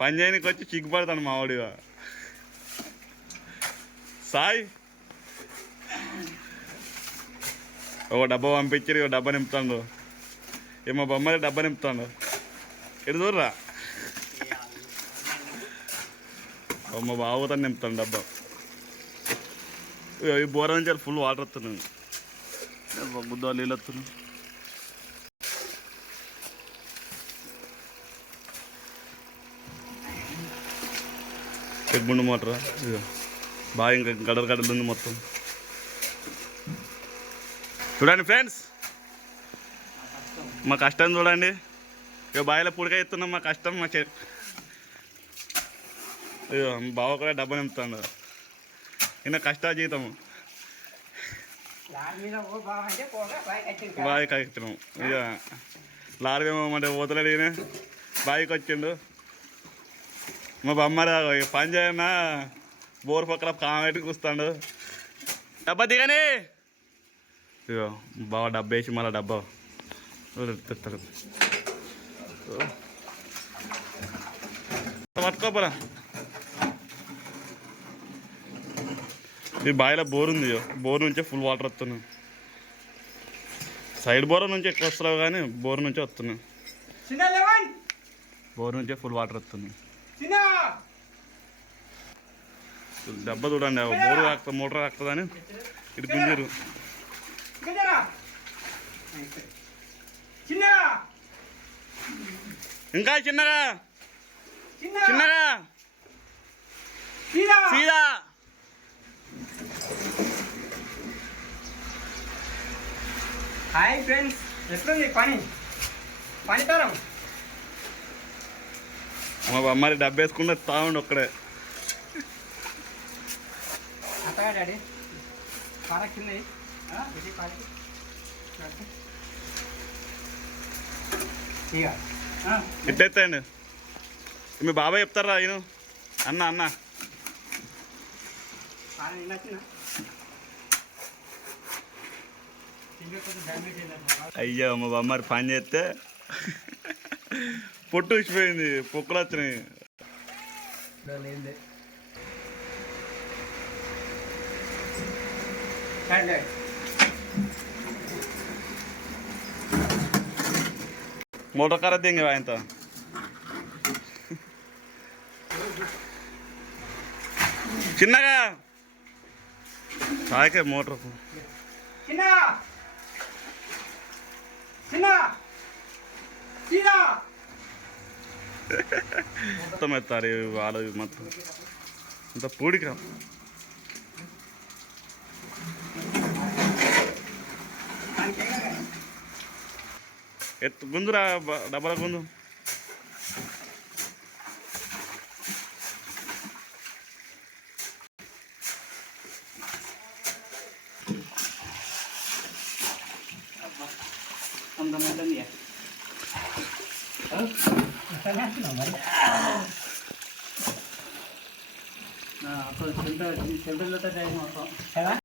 పని చేయడానికి వచ్చి చిక్కుపడతాను మావాడిగా. సాయి ఒక డబ్బా పంపించి ఒక డబ్బా నింపుతాడు. ఏమో బొమ్మది డబ్బా నింపుతాడు. ఎటు దూరరా మా బాబుతాను నింపుతాను డబ్బా. ఈ బోర నుంచి ఫుల్ వాటర్ వస్తున్నాయి. గుద్ద నీళ్ళు వస్తున్నాయి. గుండు మోటరా బాగా ఇంకా గడలు ఉంది మొత్తం. చూడండి ఫ్రెండ్స్, మా కష్టం చూడండి. ఇక బావిలో పుడిక ఎత్తున్నాం. మా కష్టం మా బావ కూడా డబ్బా నింపుతాడు. ఇంకా కష్టా జీతము బావికి ఎక్కుతున్నాం. ఇక లారీ ఏమంటే పోతలేడు. ఈయన బావికి వచ్చిండు. మా బొమ్మరా పని చేయన్నా బోర్ పక్కన కామెట్టి కూస్తాడు. డబ్బా దిగని ఇక బాగా డబ్బా వేసి మళ్ళీ డబ్బా తెస్తాడు. పట్టుకోపరా. ఈ బావిలో బోర్ ఉంది. బోర్ నుంచే ఫుల్ వాటర్ వస్తున్నాయి. సైడ్ బోర్ నుంచి ఎక్కువ వస్తున్నావు కానీ బోర్ నుంచే వస్తున్నాయి. బోర్ నుంచే ఫుల్ వాటర్ వస్తున్నాయి. డబ్బా చూడండి, బోరు కాస్తా మోటార్ కాస్తుందని ఇటు గుంజీరు. ఇంకా చిన్నగా చిన్నగా సీదా. హాయ్ ఫ్రెండ్స్, ఎట్లుంది పనితరం? మా బొమ్మరి డబ్బు వేసుకుంటే తాగుండి ఒక్కడే. అత్తగా డాడీ పార కింద ఎట్టేస్తాయండి. మీ బాబాయ్ చెప్తారా ఆయన? అన్న అన్న అయ్యో మా బొమ్మరి పని చేస్తే పొట్టు వచ్చిపోయింది. పొక్కులు వచ్చినాయి. మోటార్ కార్ దింగ ఆయనతో చిన్నగా సాయకే మోటార్ మొత్తం ఎత్తారు వాళ్ళు. మొత్తం ఇంత పూడిక ఎత్తు గుందురా డబ్బల గుందు. అప్పుడు సెంటర్ టైం